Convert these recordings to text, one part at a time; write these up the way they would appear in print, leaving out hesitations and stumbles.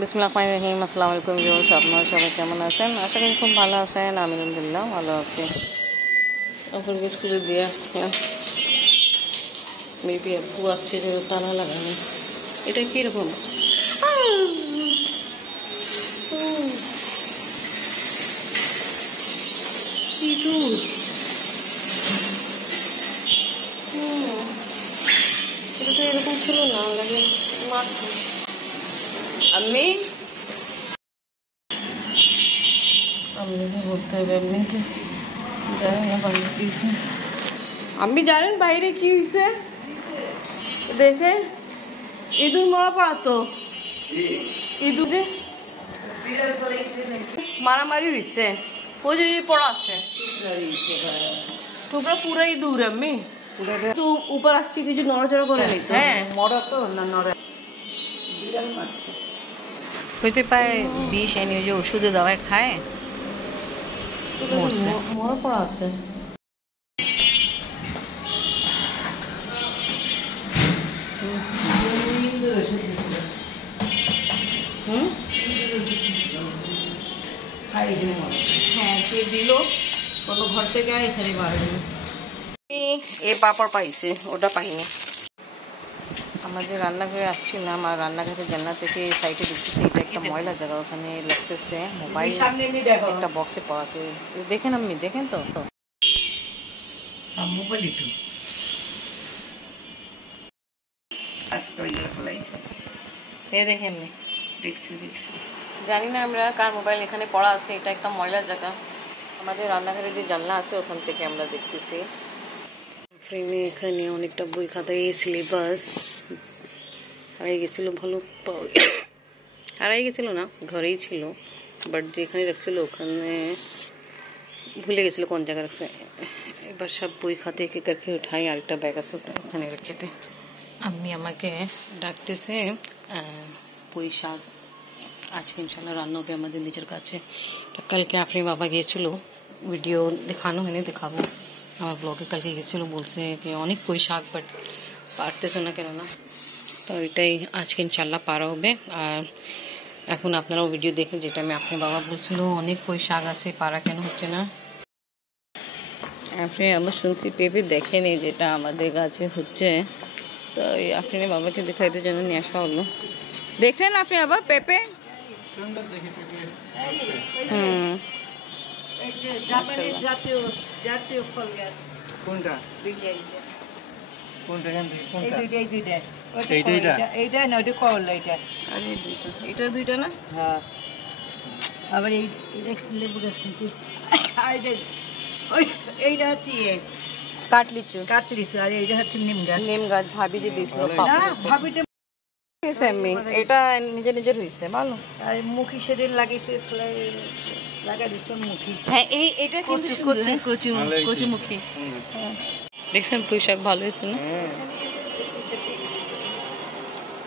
বিসমিল্লাহির আসসালামু আলাইকুম ভিউয়ার্স, আপনারা সবাই কেমন আছেন? আশা করি খুব ভালো আছেন। আমি আলহামদুলিল্লাহ ভালো আছি। আপনাকে স্কুলে দিয়ে আসলাম। মেবি আপু আসছে, তালা লাগানো। এটা কীরকম? এটা তো এরকম ছিল না, লাগে মারছে। আমি বলতে হবে, আপনি তো জানেন না বাইরে কি হয়েছে। আমি জানেন বাইরে কি হয়েছে দেখে? ইঁদুর মরা পড়া তো, ইঁদুরে মারামারি হয়েছে। ওই যে পড়া আছে তোমরা পুরো ইঁদুর। আমি তো উপর আসছি কিছু নড়াচড়া করে নিতে। হ্যাঁ মরা তো না, নড়া হইতে পারে বিষ এনে যে ওষুধে দাওয়ায় খায় মরা পড়া আছে। হ্যাঁ সে দিল কোনো ঘর থেকে এখানে বাড়ি এ পাপড় পাইছে, ওটা পাইনি। আমাদের রান্নাঘরে আসছিলাম আর রান্নাঘরের জানলা থেকে সাইডে দেখতেছি এটা একটা ময়লা জায়গা, ওখানে লাগতেছে মোবাইল একটা বক্সে পড়া আছে। দেখেন আপনি, দেখেন তো মোবাইলই তো দেখেন, দেখছি জানি না আমরা কার মোবাইল এখানে পড়া আছে। এটা একটা ময়লা জায়গা। আমাদের রান্নাঘরে যে জানলা আছে ওখান থেকে আমরা দেখতেছি। ফ্রেমে এখানে অনেকটা বই খাতা, সিলেবাস হারিয়ে গেছিল। ভালো হারাই গেছিল না, ঘরেই ছিল, বাট যেখানে রাখছিল ওখানে ভুলে গেছিল কোন জায়গায় রাখছে। এবার সব বই খাতে একে একে উঠাই, আরেকটা ব্যাগ আছে ওখানে রেখে দে। আমি আমাকে ডাকতেছে পুঁই শাক আজকে ইনশাল্লাহ রান্না হবে আমাদের নিজের কাছে। কালকে আপনি বাবা গিয়েছিল, ভিডিও দেখানো হয়নি, দেখাবো। আমার ব্লগে কালকে গেছিল, বলছে যে অনেক পুঁই শাক বাট পারতেছো না কেন না, তো এটাই আজকে ইনশাল্লাহ পারা হবে। আর এখন আপনারাও ভিডিও দেখেন, যেটা আমি আপনি বাবা বলছিল অনেক পুঁই শাক আছে, পারা কেন হচ্ছে না। আপনি আবার শুনছি পেঁপে দেখেনি, যেটা আমাদের গাছে হচ্ছে, তো আপনি বাবাকে দেখাইতে জন্য নিয়ে আসা হলো। দেখছেন আপনি আবার পেঁপে? দুইটা না, আবার লেবু গাছ নাকি এইটা হচ্ছে কাটলিচু, আর এইটা হচ্ছে নিম গাছ। ভাবি যে দিয়েছিল, ভাবিটা এটা নিজে নিজের হয়েছে ভালো। আর মুখী সেদিন লাগিয়েছে, লাগা দিচ্ছে মুখী। হ্যাঁ এটা কিন্তু কচুমুখী। দেখছেন পুঁই শাক ভালো হয়েছে না?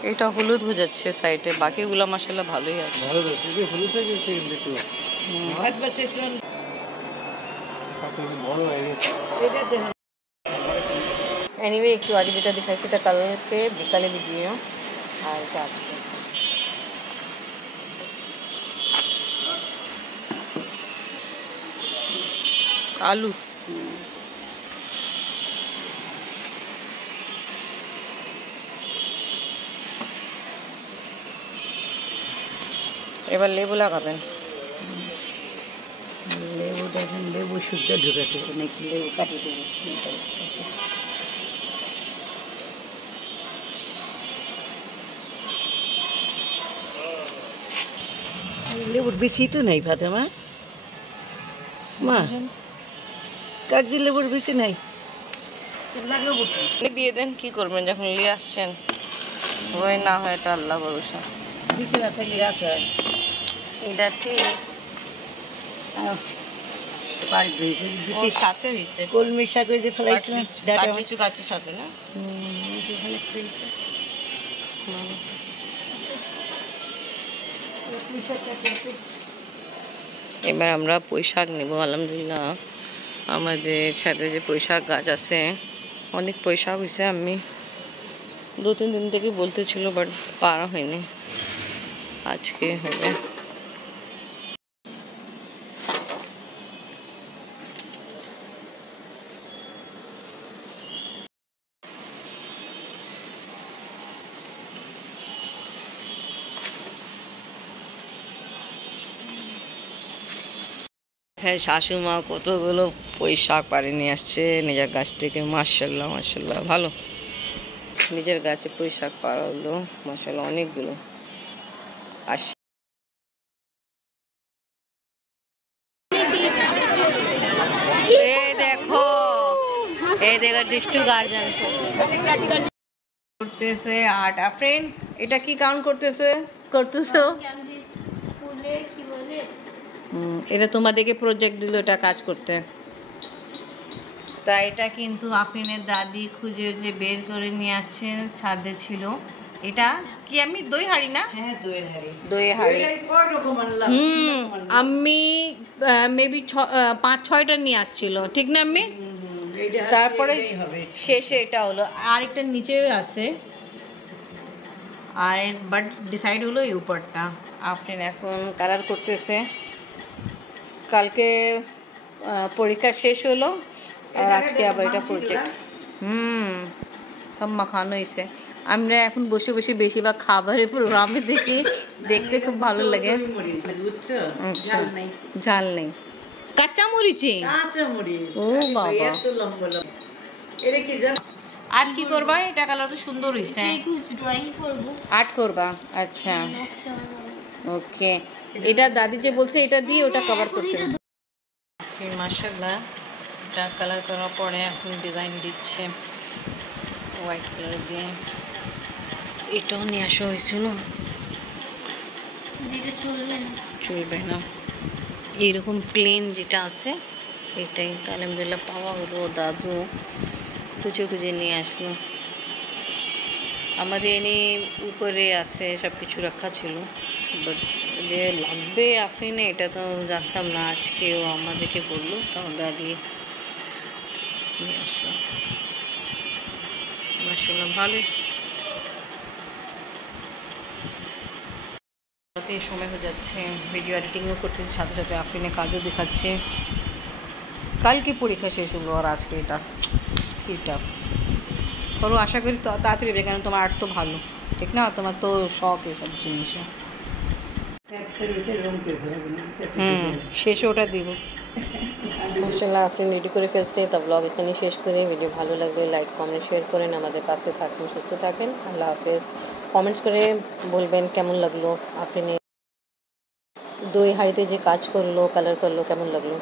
এটা হলুদ হয়ে যাচ্ছে সাইডে, বাকিগুলো মাশাআল্লাহ ভালোই আছে। এনিওয়ে একটু আগে যেটা দেখাইছি সেটা কালকে বিকালে ভিডিও, আর এটা আজকে। আলু এবার লেবু লাগাবেন। লেবু দেখেন, লেবু শুদ্ধ ঢুকাতে অনেক লেবু কাটিয়ে দেবো। লেবুর বেশি তো নেই ফাতেমা, মা কাগজি লেবুর বেশি নাই, দিয়ে দেন। কি করবেন যখন নিয়ে আসছেন? হয় না হয় এটা আল্লাহ ভরসা। এটা ঠিক সাথে হয়েছে, কলমি শাক ওই যে ফেলাইছিলাম লিচু গাছের সাথে না। এবার আমরা পুঁই শাক নেবো। আলহামদুলিল্লাহ আমাদের সাথে যে পুঁই শাক গাছ আছে, অনেক পুঁই শাক হয়েছে। আমি 2-3 দিন থেকে বলতেছিল, বাট পারা হয়নি। আজকে হবে। হ্যাঁ, শাশুমা কতগুলো পুঁই শাক পাড়ে নিয়ে আসছে নিজের গাছ থেকে। মাশাআল্লাহ মাশাআল্লাহ, ভালো। নিজের গাছে পুঁই শাক পাড়া হলো মাশাআল্লাহ, অনেকগুলো। আসে দেখো, এই দেখো ডিস্টু গার্জেন করতেছে আর্ট। ফ্রেন্ড, এটা কি কাউন্ট করতেছো? এটা তোমাদেরকে প্রজেক্ট দিল এটা কাজ করতে। তা এটা কিন্তু আফরিনের দাদি খুঁজে যে বের করে নিয়ে আসছেন, ছাদে ছিল। এটা কি আমি দই হাঁড়ি না? হ্যাঁ, দই হাঁড়ি। আমি মেবি 5-6টা নিয়ে আসছিল, ঠিক না আমি? তারপরে শেষে এটা হলো, আর একটা নিচে আছে, আর বাট ডিসাইড হলো এই উপরটা। আফরিন এখন কালার করতেছে। কালকে পরীক্ষা শেষ হলো, আর আজকে আবার এটা প্রজেক্ট। সব মাখানো হয়েছে। আমরা এখন বসে বসে বেশিরভাগ খাবারের প্রোগ্রামে দেখি, দেখতে খুব ভালো লাগে। ঝাল নেই, কাঁচা মরিচে। ও বাবা, আর কি করবা? এটা কালার তো সুন্দর হয়েছে। আর্ট করবা? আচ্ছা, ওকে। এটা দাদি যে বলছে এটা দিয়ে ওটা কভার করতে। মাশাআল্লাহ, এটা কালার করার পরে এখন ডিজাইন দিচ্ছে হোয়াইট কালার দিয়ে। এটাও নিয়ে আসা হয়েছিল, চলবে না। এইরকম প্লেন যেটা আছে এটাই আলহামদুলিল্লাহ পাওয়া হলো। দাদু খুঁজে খুঁজে নিয়ে আসলো। আমাদের এনে উপরে আছে, সব কিছু রাখা ছিল, বাট যে লাগবে আফরিনে এটা তো জানতাম না। আজকেও আমাদেরকে বললো, তখন দাদি নিয়ে আসলো। মাশাআল্লাহ, ভালোই। সময় হয়ে যাচ্ছে, ভিডিও এডিটিংও করতেছি, সাথে সাথে আফরিনে কাজও দেখাচ্ছে। কালকে পরীক্ষা শেষ হলো, আর আজকে এটা কি টাফ করো। আশা করি তাড়াতাড়ি হবে, কারণ তোমার আর্ট তো ভালো, ঠিক না? তোমার তো শখ এসব জিনিসে। শেষে ওটা দিব। মাশাআল্লাহ, আফরিন রেডি করে ফেলছে। তা ব্লগ এখানে শেষ করে, ভিডিও ভালো লাগলে লাইক কমেন্ট শেয়ার করেন, আমাদের পাশে থাকুন, সুস্থ থাকেন। আল্লাহ হাফেজ। কমেন্টস করে বলবেন কেমন লাগলো আফরিনের দই হাঁড়িতে যে কাজ করলো, কালার করলো, কেমন লাগলো।